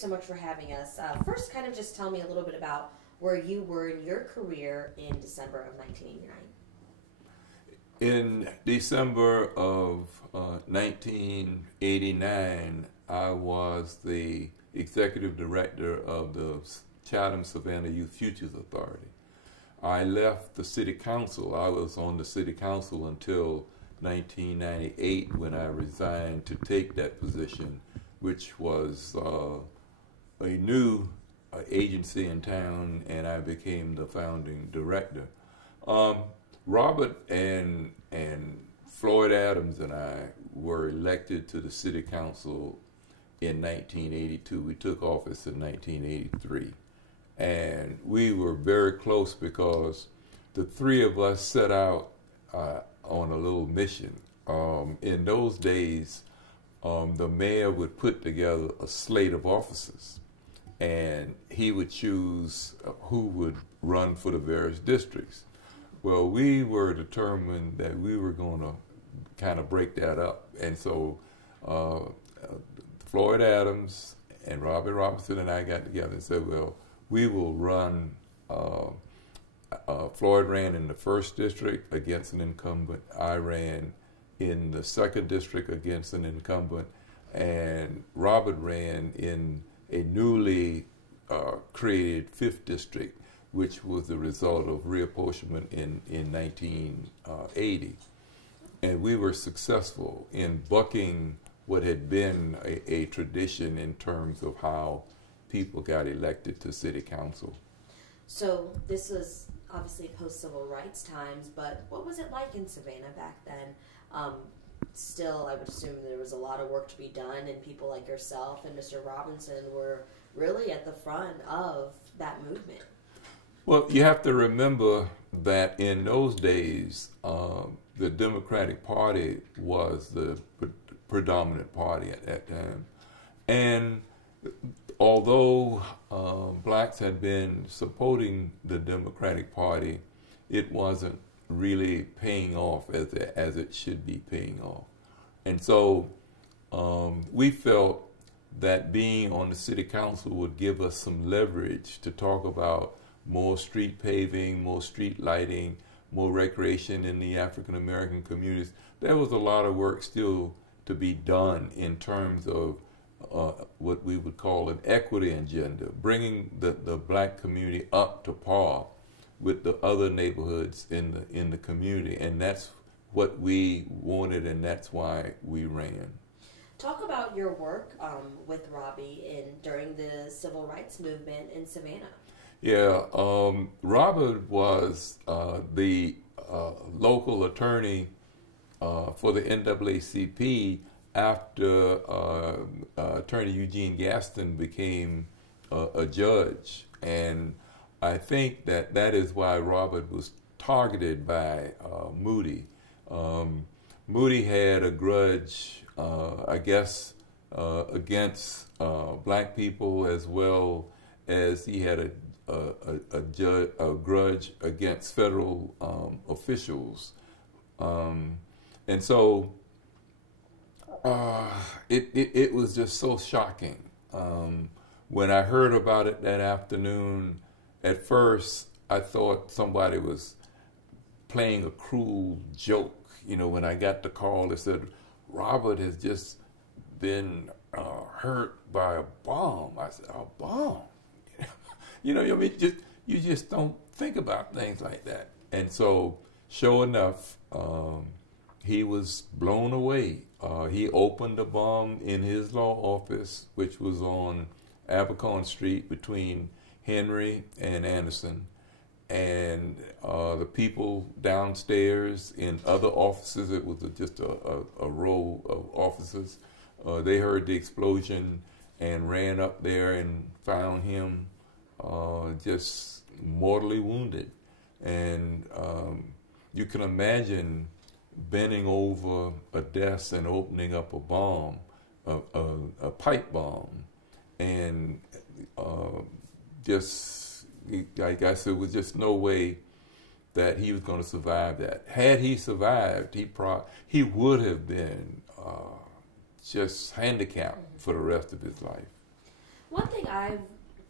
so much for having us. First, kind of just tell me a little bit about where you were in your career in December of 1989. In December of 1989, I was the executive director of the Chatham-Savannah Youth Futures Authority. I left the city council. I was on the city council until 1998 when I resigned to take that position, which was a new agency in town, and I became the founding director. Robert and Floyd Adams and I were elected to the city council in 1982. We took office in 1983. And we were very close because the three of us set out on a little mission. In those days, the mayor would put together a slate of officers, and he would choose who would run for the various districts. Well, we were determined that we were going to kind of break that up. And so Floyd Adams and Robbie Robinson and I got together and said, well, we will run, Floyd ran in the 1st district against an incumbent. I ran in the 2nd district against an incumbent. And Robert ran in a newly created 5th district, which was the result of reapportionment in 1980. And we were successful in bucking what had been a tradition in terms of how people got elected to city council. So this was obviously post-civil rights times, but what was it like in Savannah back then? Still, I would assume there was a lot of work to be done, and people like yourself and Mr. Robinson were really at the front of that movement. Well, you have to remember that in those days, the Democratic Party was the predominant party at that time. And although blacks had been supporting the Democratic Party, it wasn't really paying off as it should be paying off. And so we felt that being on the city council would give us some leverage to talk about more street paving, more street lighting, more recreation in the African American communities. There was a lot of work still to be done in terms of what we would call an equity agenda, bringing the black community up to par with the other neighborhoods in the community. And that's what we wanted, and that's why we ran. Talk about your work with Robbie during the civil rights movement in Savannah. Yeah, Robert was the local attorney for the NAACP after Attorney Eugene Gaston became a judge. And I think that is why Robert was targeted by Moody. Moody had a grudge, I guess, against black people, as well as he had a grudge against federal officials. And so it was just so shocking. When I heard about it that afternoon, at first I thought somebody was playing a cruel joke. You know, when I got the call, they said, Robert has just been hurt by a bomb. I said, a bomb? You know, I mean, you just don't think about things like that. And so, sure enough, he was blown away. He opened a bomb in his law office, which was on Abercorn Street between Henry and Anderson. And the people downstairs in other offices, it was just a row of offices, they heard the explosion and ran up there and found him just mortally wounded. And you can imagine bending over a desk and opening up a bomb, a pipe bomb, and just, I guess there was just no way that he was going to survive that. Had he survived, he would have been just handicapped for the rest of his life. One thing I've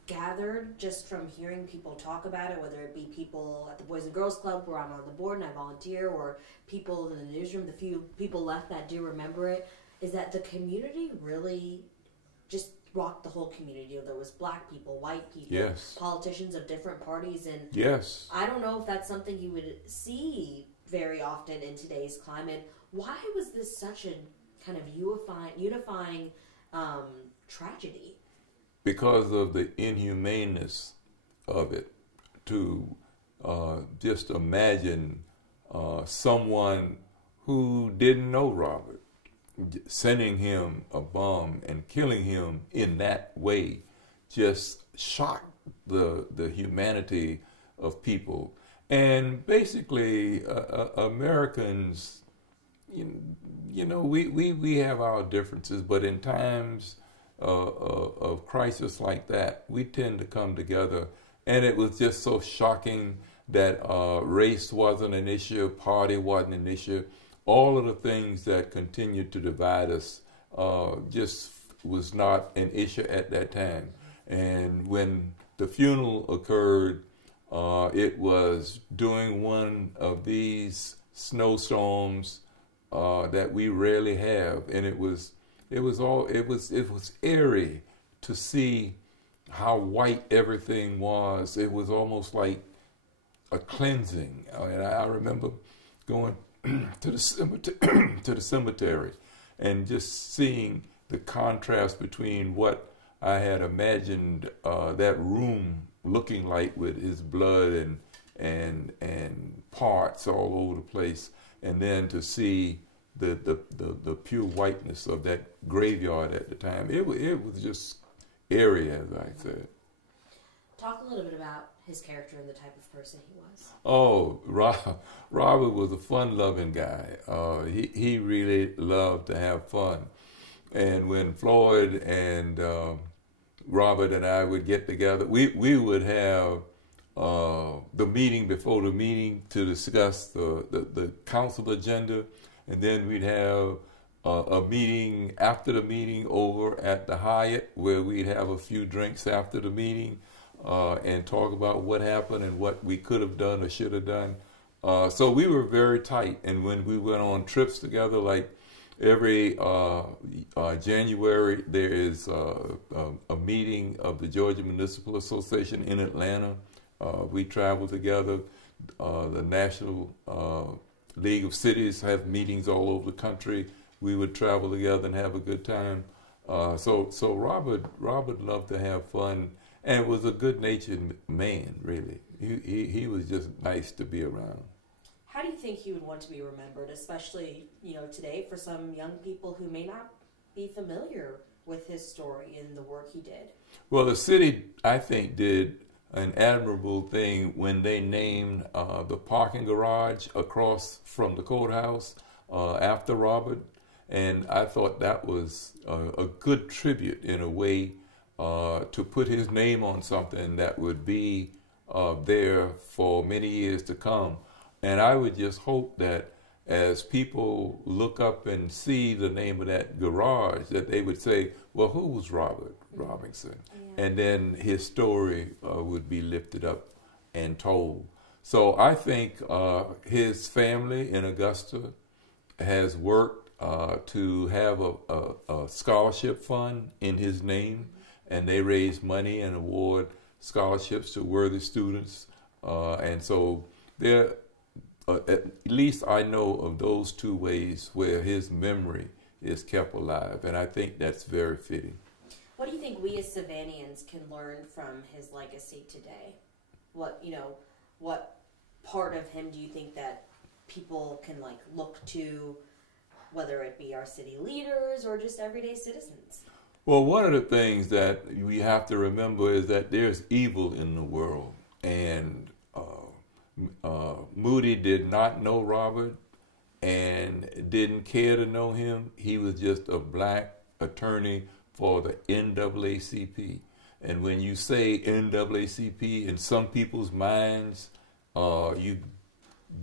gathered just from hearing people talk about it, whether it be people at the Boys and Girls Club where I'm on the board and I volunteer, or people in the newsroom, the few people left that do remember it, is that the community really just rocked the whole community. There was black people, white people, yes, politicians of different parties, and yes, I don't know if that's something you would see very often in today's climate. Why was this such a kind of unifying tragedy? Because of the inhumaneness of it. To just imagine someone who didn't know Robert sending him a bomb and killing him in that way just shocked the humanity of people. And basically, Americans, you know, we have our differences, but in times of crisis like that, we tend to come together. And it was just so shocking that race wasn't an issue, party wasn't an issue. All of the things that continued to divide us just was not an issue at that time. And when the funeral occurred, it was during one of these snowstorms that we rarely have, and it was eerie to see how white everything was. It was almost like a cleansing. And I remember going to the cemetery and just seeing the contrast between what I had imagined that room looking like, with his blood and parts all over the place, and then to see the pure whiteness of that graveyard at the time. It was just eerie, as I said. Talk a little bit about his character and the type of person he was. Oh, Robbie was a fun-loving guy. He really loved to have fun. And when Floyd and Robert and I would get together, we would have the meeting before the meeting to discuss the council agenda, and then we'd have a meeting after the meeting over at the Hyatt, where we'd have a few drinks after the meeting and talk about what happened and what we could have done or should have done. So we were very tight, and when we went on trips together, like every January, there is a meeting of the Georgia Municipal Association in Atlanta. We travel together. The National League of Cities have meetings all over the country. We would travel together and have a good time. So Robert loved to have fun and was a good-natured man, really. He was just nice to be around. How do you think he would want to be remembered, especially, today, for some young people who may not be familiar with his story and the work he did? Well, the city, I think, did an admirable thing when they named the parking garage across from the courthouse after Robert, and I thought that was a good tribute in a way to put his name on something that would be there for many years to come. And I would just hope that as people look up and see the name of that garage, that they would say, well, who was Robert Robinson? Yeah. And then his story would be lifted up and told. So I think his family in Augusta has worked to have a scholarship fund in his name, and they raise money and award scholarships to worthy students. And so there, at least I know of those two ways where his memory is kept alive, and I think that's very fitting. What do you think we as Savannians can learn from his legacy today? What part of him do you think that people can look to, whether it be our city leaders or just everyday citizens? Well, one of the things that we have to remember is that there's evil in the world, and Moody did not know Robert and didn't care to know him. He was just a black attorney for the NAACP. And when you say NAACP, in some people's minds, you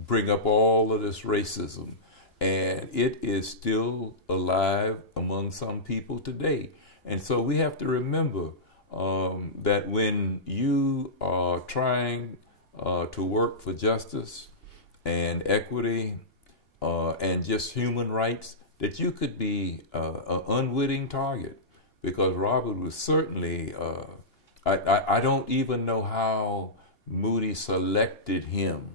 bring up all of this racism. And it is still alive among some people today. And so we have to remember that when you are trying to work for justice and equity and just human rights, that you could be an unwitting target, because Robert was certainly, I don't even know how Moody selected him,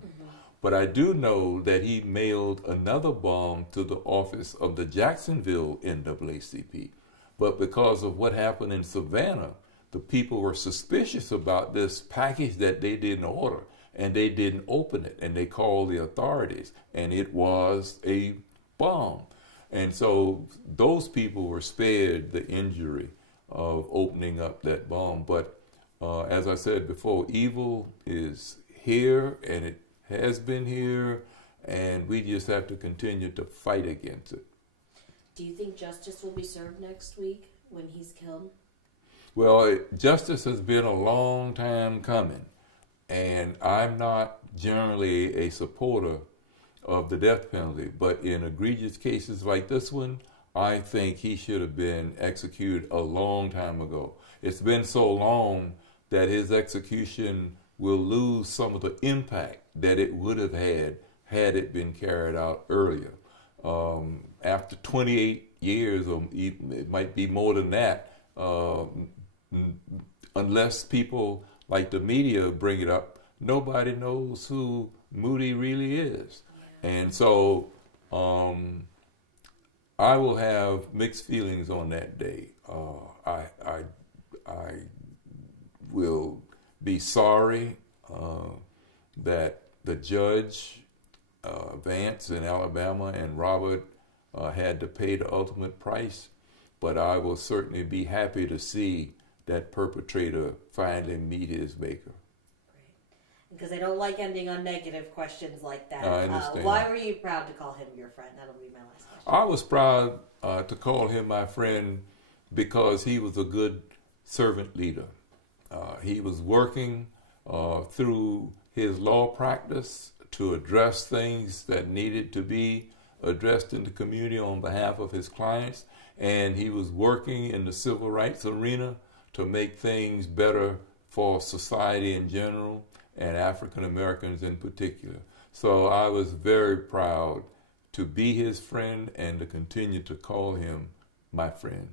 but I do know that he mailed another bomb to the office of the Jacksonville NAACP. But because of what happened in Savannah, the people were suspicious about this package that they didn't order, and they didn't open it, and they called the authorities, and it was a bomb. And so those people were spared the injury of opening up that bomb. But as I said before, evil is here, and it has been here, and we just have to continue to fight against it. Do you think justice will be served next week when he's killed? Well, justice has been a long time coming, and I'm not generally a supporter of the death penalty, but in egregious cases like this one, I think he should have been executed a long time ago. It's been so long that his execution will lose some of the impact that it would have had it been carried out earlier. After 28 years, or it might be more than that, unless people like the media bring it up, nobody knows who Moody really is. Yeah. And so I will have mixed feelings on that day. I will be sorry that the judge, Vance in Alabama, and Robert had to pay the ultimate price, but I will certainly be happy to see that perpetrator finally meet his maker. Great. Because I don't like ending on negative questions like that. I understand. Why were you proud to call him your friend? That'll be my last question. I was proud to call him my friend because he was a good servant leader. He was working through his law practice to address things that needed to be addressed in the community on behalf of his clients, and he was working in the civil rights arena to make things better for society in general and African Americans in particular. So I was very proud to be his friend and to continue to call him my friend.